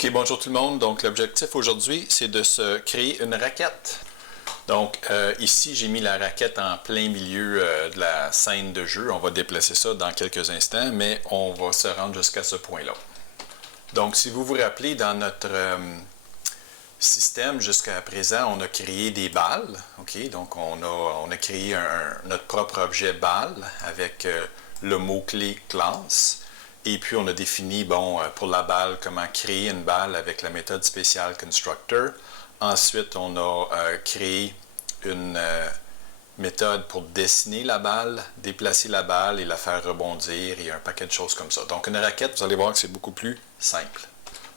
Ok, bonjour tout le monde. Donc l'objectif aujourd'hui, c'est de se créer une raquette. Donc ici, j'ai mis la raquette en plein milieu de la scène de jeu. On va déplacer ça dans quelques instants, mais on va se rendre jusqu'à ce point-là. Donc si vous vous rappelez, dans notre système jusqu'à présent, on a créé des balles. Ok, donc on a créé notre propre objet balle avec le mot-clé classe. Et puis, on a défini, pour la balle, comment créer une balle avec la méthode spéciale constructor. Ensuite, on a créé une méthode pour dessiner la balle, déplacer la balle et la faire rebondir et un paquet de choses comme ça. Donc, une raquette, vous allez voir que c'est beaucoup plus simple.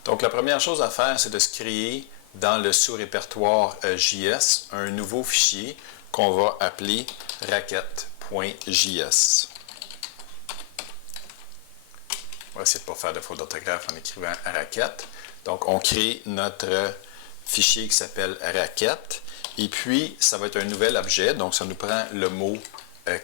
Donc, la première chose à faire, c'est de se créer dans le sous-répertoire JS un nouveau fichier qu'on va appeler raquette.js. On va essayer de ne pas faire de faute d'orthographe en écrivant raquette. Donc, on crée notre fichier qui s'appelle raquette. Et puis, ça va être un nouvel objet. Donc, ça nous prend le mot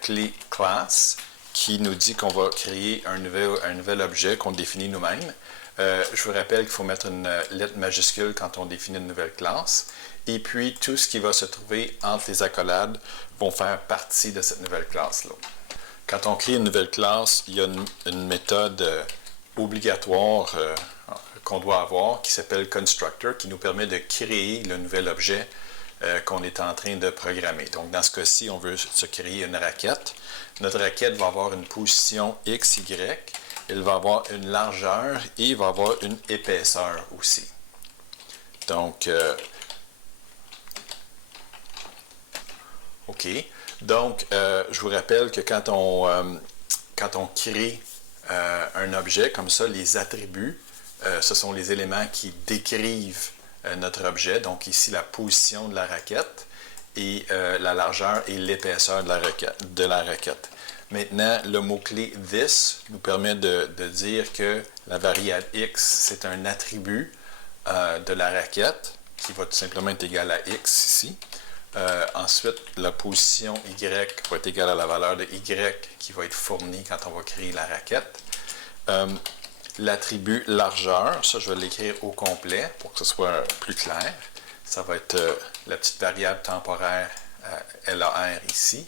clé class qui nous dit qu'on va créer un nouvel objet qu'on définit nous-mêmes. Je vous rappelle qu'il faut mettre une lettre majuscule quand on définit une nouvelle classe. Et puis, tout ce qui va se trouver entre les accolades vont faire partie de cette nouvelle classe-là. Quand on crée une nouvelle classe, il y a une méthode obligatoire qu'on doit avoir qui s'appelle constructor, qui nous permet de créer le nouvel objet qu'on est en train de programmer. Donc, dans ce cas-ci, on veut se créer une raquette. Notre raquette va avoir une position X, Y. Elle va avoir une largeur et il va avoir une épaisseur aussi. Donc, OK. Donc, je vous rappelle que quand on crée un objet comme ça, les attributs, ce sont les éléments qui décrivent notre objet. Donc ici, la position de la raquette et la largeur et l'épaisseur de la raquette. Maintenant, le mot-clé « this » nous permet de dire que la variable « x », c'est un attribut de la raquette qui va tout simplement être égal à « x » ici. Ensuite, la position Y va être égale à la valeur de Y qui va être fournie quand on va créer la raquette. L'attribut largeur, ça je vais l'écrire au complet pour que ce soit plus clair. Ça va être la petite variable temporaire LAR ici.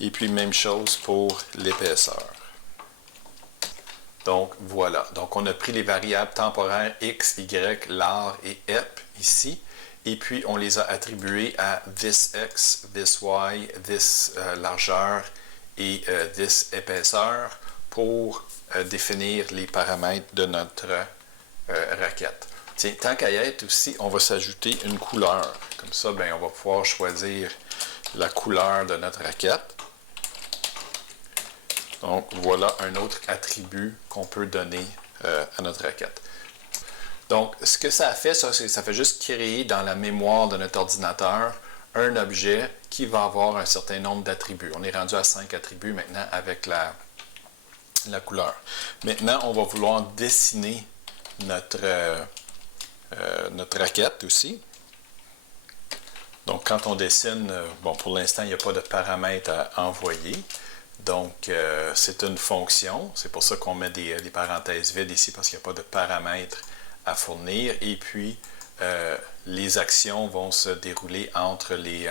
Et puis même chose pour l'épaisseur. Donc voilà. Donc on a pris les variables temporaires X, Y, lar et ep ici. Et puis, on les a attribués à this x, this y, this largeur et this épaisseur pour définir les paramètres de notre raquette. Tiens, tant qu'à y être aussi, on va s'ajouter une couleur. Comme ça, on va pouvoir choisir la couleur de notre raquette. Donc, voilà un autre attribut qu'on peut donner à notre raquette. Donc, ce que ça fait, ça fait juste créer dans la mémoire de notre ordinateur un objet qui va avoir un certain nombre d'attributs. On est rendu à 5 attributs maintenant avec la couleur. Maintenant, on va vouloir dessiner notre raquette aussi. Donc, quand on dessine, pour l'instant, il n'y a pas de paramètres à envoyer. Donc, c'est une fonction. C'est pour ça qu'on met des parenthèses vides ici parce qu'il n'y a pas de paramètres à fournir. Et puis, les actions vont se dérouler entre les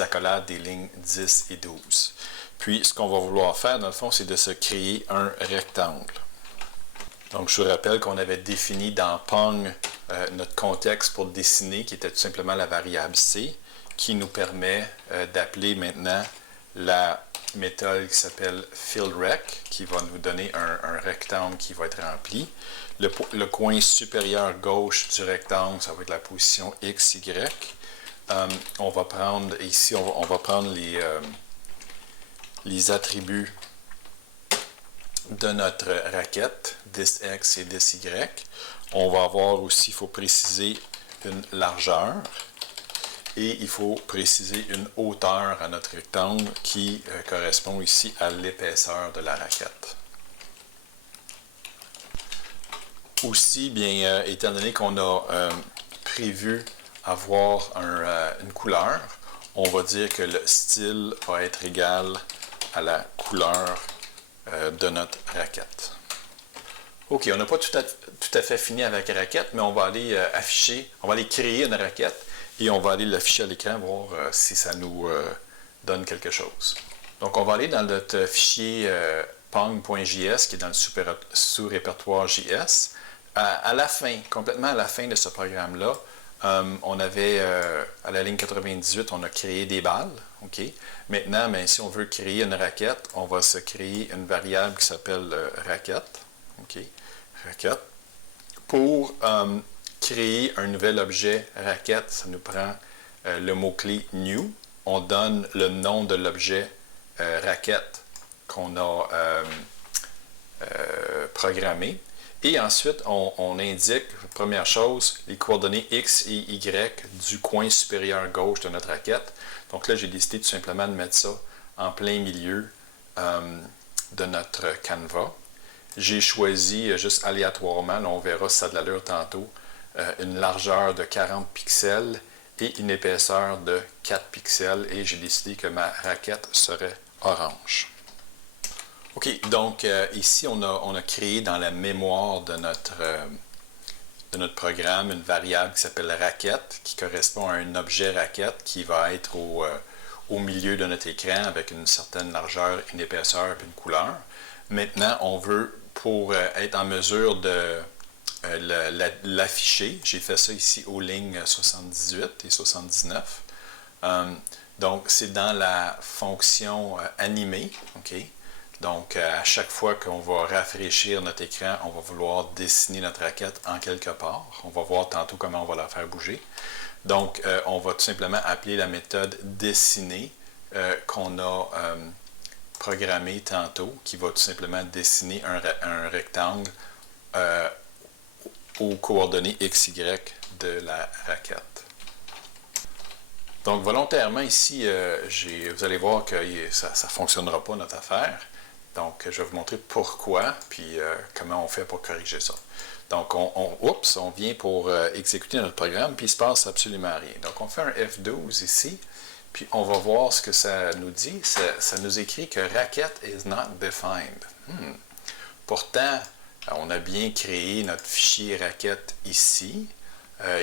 accolades des lignes 10 et 12. Puis, ce qu'on va vouloir faire, dans le fond, c'est de se créer un rectangle. Donc, je vous rappelle qu'on avait défini dans Pong notre contexte pour dessiner, qui était tout simplement la variable C, qui nous permet d'appeler maintenant la méthode qui s'appelle fillRect, qui va nous donner un rectangle qui va être rempli. Le coin supérieur gauche du rectangle, ça va être la position X, Y. On va prendre ici, on va prendre les attributs de notre raquette, this X et this Y. On va avoir aussi, il faut préciser une largeur. Et il faut préciser une hauteur à notre rectangle qui correspond ici à l'épaisseur de la raquette. Aussi, étant donné qu'on a prévu avoir une couleur, on va dire que le style va être égal à la couleur de notre raquette. OK, on n'a pas tout à fait fini avec la raquette, mais on va aller afficher, on va aller créer une raquette et on va aller l'afficher à l'écran, voir si ça nous donne quelque chose. Donc, on va aller dans notre fichier pong.js qui est dans le sous-répertoire JS. À la fin, complètement à la fin de ce programme-là, on avait, à la ligne 98, on a créé des balles. OK? Maintenant, ben, si on veut créer une raquette, on va se créer une variable qui s'appelle raquette. OK? Raquette. Pour créer un nouvel objet raquette, ça nous prend le mot-clé new. On donne le nom de l'objet raquette qu'on a programmé. Et ensuite, on indique, première chose, les coordonnées X et Y du coin supérieur gauche de notre raquette. Donc là, j'ai décidé tout simplement de mettre ça en plein milieu de notre canevas. J'ai choisi juste aléatoirement, là, on verra si ça a de l'allure tantôt, une largeur de 40 pixels et une épaisseur de 4 pixels. Et j'ai décidé que ma raquette serait orange. OK, donc ici, on a créé dans la mémoire de notre programme une variable qui s'appelle raquette, qui correspond à un objet raquette qui va être au milieu de notre écran avec une certaine largeur, une épaisseur et une couleur. Maintenant, on veut, pour être en mesure de l'afficher, j'ai fait ça ici aux lignes 78 et 79. Donc, c'est dans la fonction animée, OK? Donc, à chaque fois qu'on va rafraîchir notre écran, on va vouloir dessiner notre raquette en quelque part. On va voir tantôt comment on va la faire bouger. Donc, on va tout simplement appeler la méthode dessiner qu'on a programmée tantôt, qui va tout simplement dessiner un rectangle aux coordonnées XY de la raquette. Donc, volontairement, ici, vous allez voir que ça ne fonctionnera pas, notre affaire. Donc, je vais vous montrer pourquoi, puis comment on fait pour corriger ça. Donc, on vient pour exécuter notre programme, puis il ne se passe absolument rien. Donc, on fait un F12 ici, puis on va voir ce que ça nous dit. Ça nous écrit que racket is not defined. Pourtant, on a bien créé notre fichier racket ici.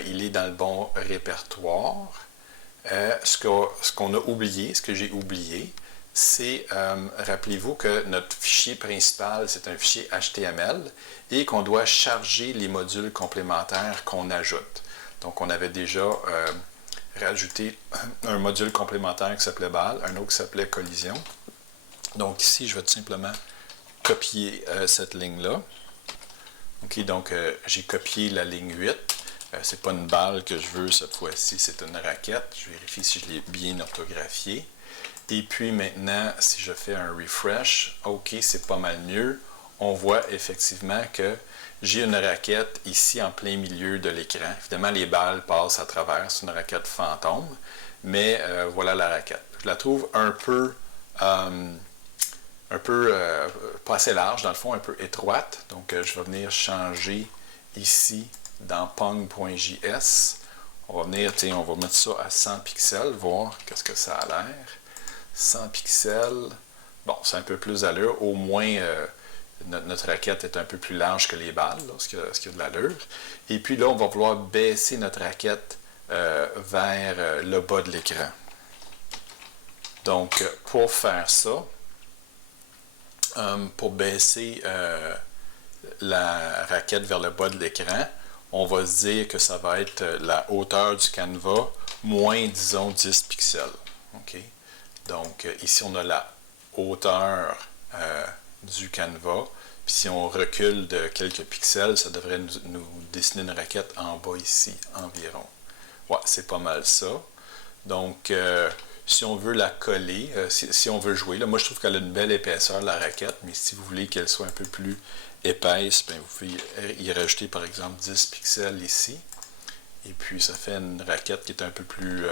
Il est dans le bon répertoire. Ce qu'on a oublié, ce que j'ai oublié, c'est, rappelez-vous que notre fichier principal, c'est un fichier HTML et qu'on doit charger les modules complémentaires qu'on ajoute. Donc, on avait déjà rajouté un module complémentaire qui s'appelait balle, un autre qui s'appelait collision. Donc, ici, je vais tout simplement copier cette ligne-là. OK, donc, j'ai copié la ligne 8. Ce n'est pas une balle que je veux cette fois-ci, c'est une raquette. Je vérifie si je l'ai bien orthographié. Et puis maintenant, si je fais un refresh, OK, c'est pas mal mieux. On voit effectivement que j'ai une raquette ici en plein milieu de l'écran. Évidemment, les balles passent à travers, c'est une raquette fantôme, mais voilà la raquette. Je la trouve un peu pas assez large, dans le fond, un peu étroite. Donc, je vais venir changer ici dans pong.js. On va venir, on va mettre ça à 100 pixels, voir qu'est-ce que ça a l'air. 100 pixels, bon, c'est un peu plus d'allure. Au moins, notre raquette est un peu plus large que les balles, là, ce qui a de l'allure. Et puis là, on va vouloir baisser notre raquette vers le bas de l'écran. Donc, pour faire ça, pour baisser la raquette vers le bas de l'écran, on va se dire que ça va être la hauteur du canevas moins, disons, 10 pixels. OK? Donc, ici, on a la hauteur du canevas. Puis, si on recule de quelques pixels, ça devrait nous dessiner une raquette en bas ici, environ. Ouais, c'est pas mal ça. Donc, si on veut la coller, si on veut jouer, là, moi, je trouve qu'elle a une belle épaisseur, la raquette. Mais si vous voulez qu'elle soit un peu plus épaisse, bien, vous pouvez y rajouter, par exemple, 10 pixels ici. Et puis, ça fait une raquette qui est un peu plus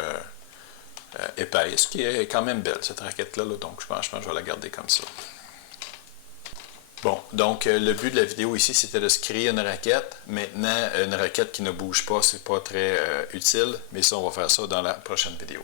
épaisse, qui est quand même belle, cette raquette-là. Donc, je pense que je vais la garder comme ça. Bon, donc, le but de la vidéo ici, c'était de se créer une raquette. Maintenant, une raquette qui ne bouge pas, c'est pas très utile, mais ça, on va faire ça dans la prochaine vidéo.